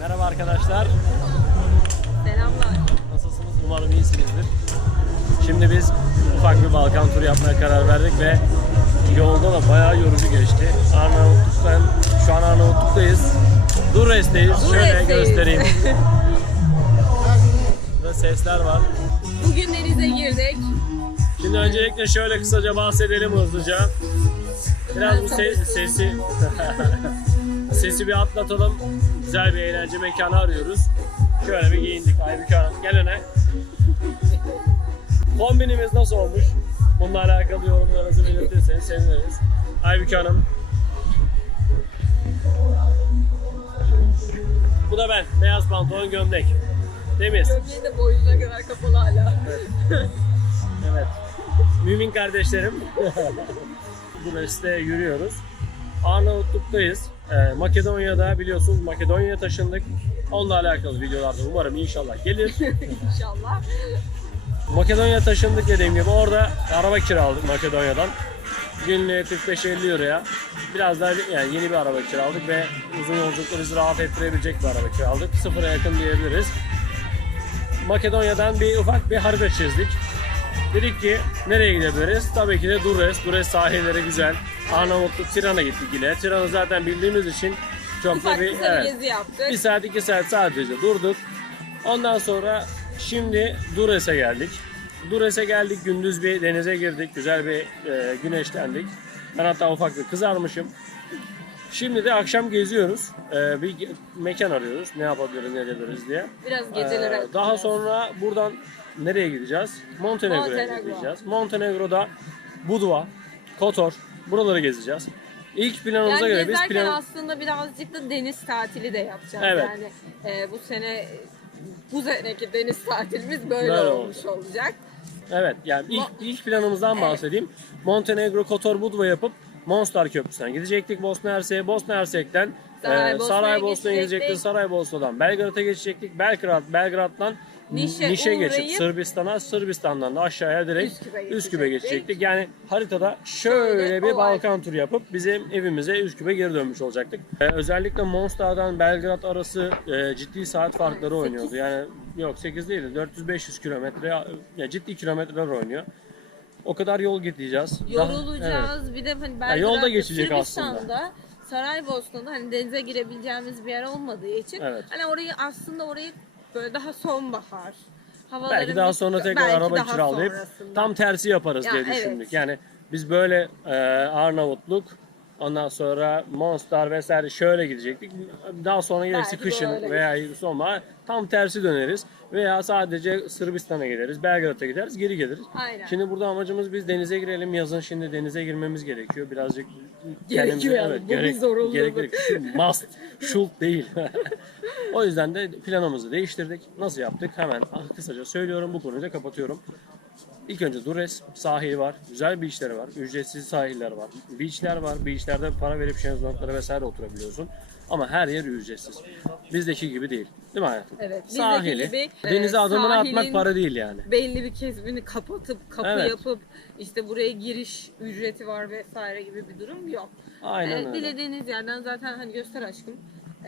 Merhaba arkadaşlar. Selamlar. Nasılsınız? Umarım iyisinizdir. Şimdi biz ufak bir Balkan turu yapmaya karar verdik ve yolda da bayağı yorucu geçti. Arnavutluk'tan, şu an Arnavutluk'tayız. Durres'teyiz. Şöyle göstereyim. Burada sesler var. Bugün denize girdik. Şimdi öncelikle şöyle kısaca bahsedelim hızlıca. Biraz bu se- sesi sesi bir atlatalım. Güzel bir eğlence mekanı arıyoruz. Şöyle bir giyindik Aybüke Hanım. Gel öne. Kombinimiz nasıl olmuş? Bununla alakalı yorumlarınızı belirtirseniz seviniriz. Aybüke Hanım. Bu da ben. Beyaz pantolon gömlek. Temiz. Gömleği de boynuna kadar kapalı hala. Evet. Mümin kardeşlerim. Burası yürüyoruz. Arnavutluk'tayız. Ee, Makedonya'da biliyorsunuz Makedonya'ya taşındık. Onunla alakalı videolarda umarım inşallah gelir. İnşallah. Makedonya'ya taşındık dediğim gibi orada araba kiraladık Makedonya'dan. Günlüğe 45-50 euroya. Biraz daha yani yeni bir araba kiraladık ve uzun yolculukları bizi rahat ettirebilecek bir araba kiraladık. Sıfıra yakın diyebiliriz. Makedonya'dan bir ufak bir harita çizdik. Dedik ki nereye gidebiliriz? Tabii ki de Durres. Durres sahilleri güzel. Arnavutluk, Tiran'a gittik yine. Tiran'ı zaten bildiğimiz için çok Ufak da bir, kısa bir evet, gezi yaptık. bir saat iki saat sadece durduk. Ondan sonra şimdi Dures'e geldik. Dures'e geldik gündüz bir denize girdik. Güzel bir e, güneşlendik. Ben hatta ufak bir kızarmışım. Şimdi de akşam geziyoruz. E, bir ge- mekan arıyoruz. Ne yapabiliriz, ne edebiliriz diye. Biraz gecelere. Ee, daha sonra buradan nereye gideceğiz? Montenegro'ya Montenegro. gideceğiz. Montenegro'da Budva, Kotor buraları gezeceğiz. İlk planımıza yani göre biz plan aslında birazcık da deniz tatili de yapacağız. Evet. Yani e, bu sene bu seneki deniz tatilimiz böyle, Böyle olmuş olacak. Evet yani ilk, Mo- ilk planımızdan Evet. bahsedeyim. Montenegro Kotor Budva yapıp Mostar Köprüsü'ne gidecektik Bosna Hersek'e. Bosna Hersek'ten Saraybosna'ya e, Saraybosna'ya geçecektik. gidecektik. Saraybosna'dan Belgrad'a geçecektik. Belgrad, Belgrad'dan Nişe Nişe geçip Sırbistan'a, Sırbistan'dan da aşağıya direkt Üsküp'e Üsküp'e geçecektik. geçecektik. Yani haritada şöyle Şöyle bir olay. Balkan turu yapıp bizim evimize Üsküp'e geri dönmüş olacaktık. Ee, özellikle Mostar'dan Belgrad arası e, ciddi saat farkları oynuyordu. Yani yok 8 değil de 400-500 kilometre ya ciddi kilometreler oynuyor. O kadar yol gideceğiz. Daha- evet. Yorulacağız. Bir de hani Ya yolda Belgrad'da, geçecek Sırbistan'da, Saraybosna'da hani denize girebileceğimiz bir yer olmadığı için Evet. hani orayı aslında orayı böyle daha sonbahar havaların Belki daha sonra tekrar belki araba daha kiralayıp sonrasında. tam tersi yaparız Ya, diye evet. düşündük. Yani biz böyle e, Arnavutluk ondan sonra Mostar vesaire şöyle gidecektik. Daha sonra gelirse Belki kışın böyle. veya sonbahar tam tersi döneriz. Veya sadece Sırbistan'a gideriz, Belgrad'a gideriz, geri geliriz. Aynen. Şimdi burada amacımız biz denize girelim. Yazın şimdi denize girmemiz gerekiyor. Birazcık Gerekiyor yani. Bu bir zorunluluk. gerek- gerek- Must, should değil. o yüzden de planımızı değiştirdik. Nasıl yaptık? Hemen kısaca söylüyorum. Bu konuyu da kapatıyorum. İlk önce Dures sahili var. Güzel beachleri var. Ücretsiz sahiller var. Beachler var. Beachlerde para verip şezlonglara vesaire oturabiliyorsun. Ama her yer ücretsiz. Bizdeki gibi değil. Değil mi hayatım? Evet, bizdeki Sahili. gibi, e, denize adımını atmak sahilin- para değil yani. belli bir kesimini kapatıp kapı Evet. yapıp işte buraya giriş ücreti var vesaire gibi bir durum yok. Aynen Ee, öyle. Dilediğiniz yerden zaten hani göster aşkım.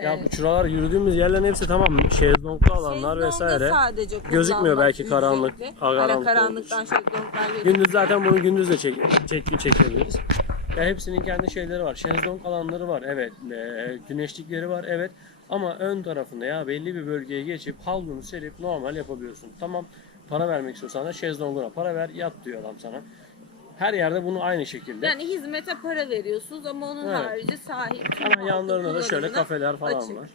Ya bu şuralar yürüdüğümüz yerlerin hepsi tamam şezlonglu alanlar şezlongda vesaire. sadece Gözükmüyor belki karanlık, karanlık karanlıktan şezlonglar gözüküyor. Gündüz zaten bunu gündüz de çek, çek, çekebiliriz. Ya hepsinin kendi şeyleri var. Şezlong alanları var. Evet. E, güneşlikleri var. Evet. Ama ön tarafında ya belli bir bölgeye geçip havlunu serip normal yapabiliyorsun. Tamam para vermek istiyorsan da şezlonguna para ver yat diyor adam sana. Her yerde bunu aynı şekilde. Yani hizmete para veriyorsunuz ama onun Evet. harici sahil. tüm Hemen halkın yanlarında da şöyle kullanımına kafeler falan açık. var.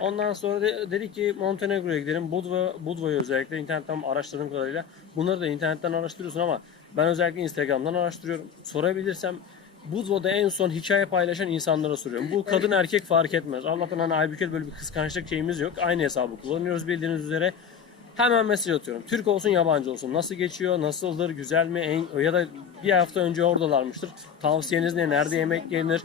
Ondan sonra de, dedik ki Montenegro'ya gidelim. Budva, Budva'yı özellikle internetten araştırdığım kadarıyla bunları da internetten araştırıyorsun ama ben özellikle Instagram'dan araştırıyorum. Sorabilirsem Budva'da en son hikaye paylaşan insanlara soruyorum. Bu kadın erkek fark etmez. Allah'tan hani Aybüke'de böyle bir kıskançlık şeyimiz yok. Aynı hesabı kullanıyoruz bildiğiniz üzere. Hemen mesaj atıyorum. Türk olsun yabancı olsun. Nasıl geçiyor? Nasıldır? Güzel mi? En, ya da bir hafta önce oradalarmıştır. Tavsiyeniz ne? Nerede yemek yenir?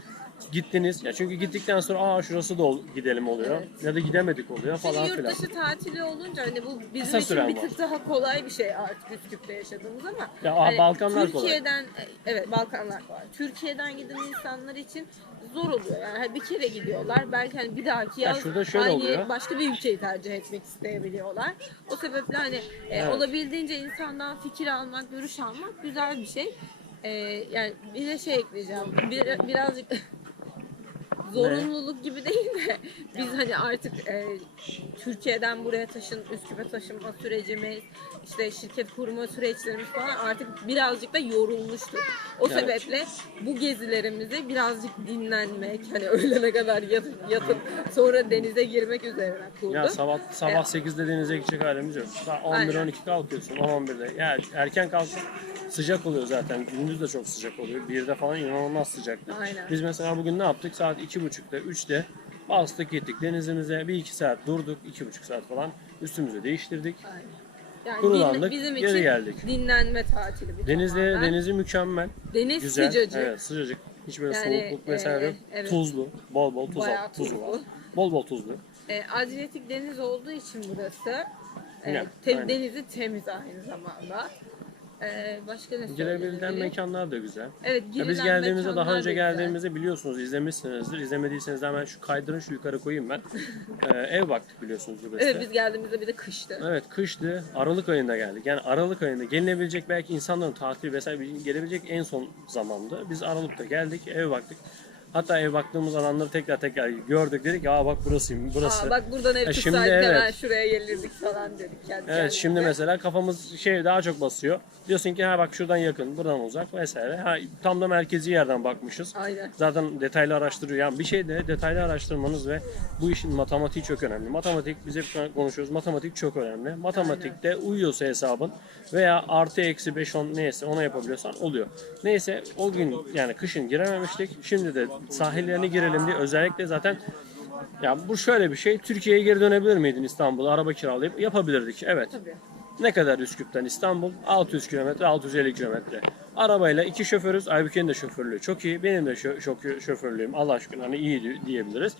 Gittiniz. Ya çünkü gittikten sonra aa şurası da ol- gidelim oluyor. Evet. Ya da gidemedik oluyor falan yurt filan. dışı tatili olunca hani bu bizim Kısa için bir var. tık daha kolay bir şey artık Üsküp'te yaşadığımız ama Ya, aa, hani Balkanlar kolay. Türkiye'den evet Balkanlar kolay. Türkiye'den giden insanlar için zor oluyor. Yani hani bir kere gidiyorlar. Belki hani bir dahaki Ya yaz şurada şöyle aynı oluyor. başka bir ülkeyi tercih etmek isteyebiliyorlar. O sebeple hani e, Evet. olabildiğince insandan fikir almak, görüş almak güzel bir şey. E, yani bir de şey ekleyeceğim. Bir, birazcık zorunluluk gibi değil de biz hani artık e, Türkiye'den buraya taşın, Üsküp'e taşınma sürecimiz, işte şirket kurma süreçlerimiz falan artık birazcık da yorulmuştuk. O Evet. sebeple bu gezilerimizi birazcık dinlenmek, hani öğlene kadar yatıp, yatıp sonra denize girmek üzerine kurduk. Ya sabah sabah Evet. 8'de denize gidecek halimiz yok. Saat 11 Aynen. 12 kalkıyorsun 10 11'de. Ya erken kalkıp sıcak oluyor zaten. Gündüz de çok sıcak oluyor. 1'de falan inanılmaz sıcaktı. Aynen. Biz mesela bugün ne yaptık? Saat 2.30'da 3'te bastık gittik denizimize. Bir iki saat durduk. 2,5 saat falan. Üstümüzü değiştirdik. Aynen. Yani Kurulandık, bizim geri için geldik. dinlenme tatili bu Denizde tamamen. denizi mükemmel. Deniz Güzel. sıcacık. Evet sıcacık. Hiç böyle Yani, soğukluk vesaire e, yok. evet. Tuzlu. Bol bol tuz, Bayağı tuzu var. tuzlu. Bol bol tuzlu. E, Adriyatik deniz olduğu için burası e, Yani, te- aynen. denizi temiz aynı zamanda. E, başka ne söyleyebilirim? mekanlar da güzel. Evet, Ya biz geldiğimizde daha da önce geldiğimizde biliyorsunuz izlemişsinizdir. İzlemediyseniz hemen şu kaydırın şu yukarı koyayım ben. Ee, ev baktık biliyorsunuz Lübes'te. Evet biz geldiğimizde bir de kıştı. Evet kıştı. Aralık ayında geldik. Yani Aralık ayında gelinebilecek belki insanların tatili vesaire gelebilecek en son zamandı. Biz Aralık'ta geldik, ev baktık. Hatta ev baktığımız alanları tekrar tekrar gördük. Dedik aa bak burasıyım, burası. Aa, bak buradan ev Ya şimdi hemen evet. şuraya gelirdik falan dedik kendi Evet kendimize. şimdi mesela kafamız şey daha çok basıyor. Diyorsun ki ha bak şuradan yakın, buradan uzak vesaire. Ha tam da merkezi yerden bakmışız. Aynen. Zaten detaylı araştırıyor. Yani bir şey de detaylı araştırmanız ve bu işin matematiği çok önemli. Matematik biz hep konuşuyoruz. Matematik çok önemli. Matematikte uyuyorsa hesabın veya artı eksi 5 10 neyse ona yapabiliyorsan oluyor. Neyse o gün yani kışın girememiştik. Şimdi de sahillerine girelim diye özellikle zaten ya bu şöyle bir şey. Türkiye'ye geri dönebilir miydin İstanbul'a araba kiralayıp? Yapabilirdik. Evet. Tabii. Ne kadar Üsküp'ten İstanbul? 600 kilometre, 650 kilometre. Arabayla iki şoförüz. Aybüke'nin de şoförlüğü çok iyi. Benim de şö- şok- şoförlüğüm Allah aşkına hani iyi di- diyebiliriz.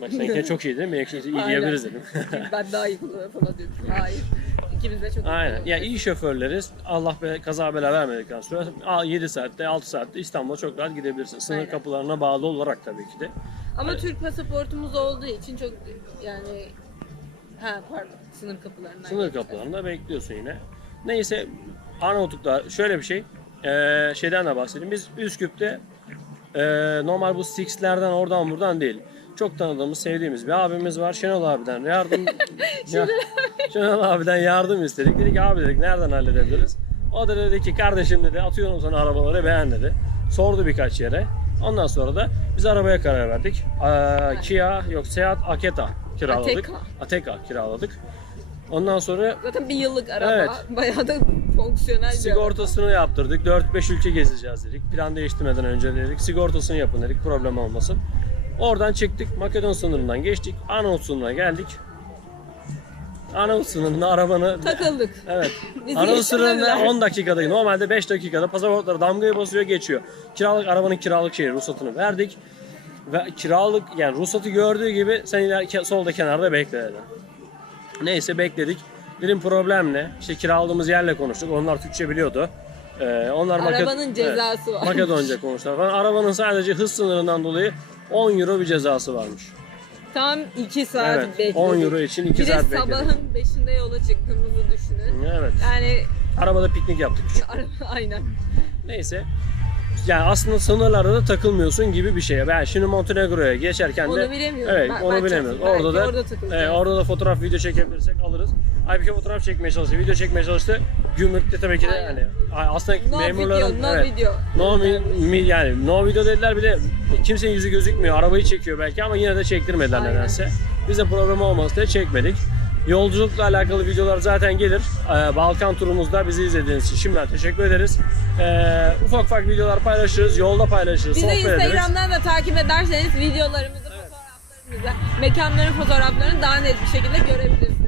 Bak seninki çok iyi değil mi? Benimki iyi diyebiliriz dedim. ben daha iyi kullanırım falan dedim. Hayır. İkimiz de çok Aynen. Ya iyi şoförleriz. Allah be, kaza bela vermedikten sonra 7 saatte 6 saatte İstanbul'a çok rahat gidebilirsin. Sınır Aynen. kapılarına bağlı olarak tabii ki de. Ama Türk pasaportumuz olduğu için çok yani ha pardon sınır kapılarından. Sınır kapılarında bekliyorsun yine. Neyse Arnavutluk'ta şöyle bir şey. Ee, şeyden de bahsedeyim. Biz Üsküp'te ee, normal bu Six'lerden oradan buradan değil. Çok tanıdığımız, sevdiğimiz bir abimiz var. Şenol abiden yardım ya, Şenol abiden yardım istedik. Dedik abi dedik nereden halledebiliriz? O da dedi ki kardeşim dedi atıyorum sana arabaları beğen dedi. Sordu birkaç yere. Ondan sonra da biz arabaya karar verdik. Ee, Kia yok Seat Aketa kiraladık. Ateca. Ateca kiraladık. Ondan sonra Zaten bir yıllık araba. Evet. Bayağı da fonksiyonel sigortasını yaptırdık. 4-5 ülke gezeceğiz dedik. Plan değiştirmeden önce dedik. Sigortasını yapın dedik. Problem olmasın. Oradan çıktık. Makedon sınırından geçtik. Arnavut sınırına geldik. Arnavut sınırında arabanı araba. Takıldık. Evet. Bizi Arnavut sınırında geçirmediler. 10 dakikada normalde 5 dakikada pasaportları damgayı basıyor geçiyor. Kiralık arabanın kiralık şeyi ruhsatını verdik. Ve kiralık yani ruhsatı gördüğü gibi sen iler, ke- solda kenarda bekle dedi. Neyse bekledik. Dedim problem ne? İşte kiraladığımız yerle konuştuk. Onlar Türkçe biliyordu. Ee, onlar Maked- Arabanın cezası var. Makedonca konuştular falan. Arabanın sadece hız sınırından dolayı 10 euro bir cezası varmış. Tam 2 saat Evet, bekledik. 10 euro için 2 bir saat de bekledik. sabahın 5'inde yola çıktığımızı düşünün. Evet. Yani Arabada piknik yaptık. aynen. Neyse. Yani aslında sınırlarda da takılmıyorsun gibi bir şey. Ben şimdi Montenegro'ya geçerken de Onu bilemiyorum. Evet, Ben- onu ben belki Orada da orada e, orada da fotoğraf, video çekebilirsek alırız. Aybüke fotoğraf çekmeye çalıştı, video çekmeye çalıştı. Gümrükte tabii ki de Aynen. yani aslında No memurların video, no evet, video. No mi, mi- yani no video dediler bir de kimsenin yüzü gözükmüyor. Arabayı çekiyor belki ama yine de çektirmediler Aynen. nedense. Biz de problem olmasın diye çekmedik. Yolculukla alakalı videolar zaten gelir. Ee, Balkan turumuzda bizi izlediğiniz için şimdiden teşekkür ederiz. Ee, ufak ufak videolar paylaşırız, yolda paylaşırız, Bizi sohbet ederiz. Instagram'dan da takip ederseniz videolarımızı, fotoğraflarımızı, mekanların fotoğraflarını daha net bir şekilde görebilirsiniz.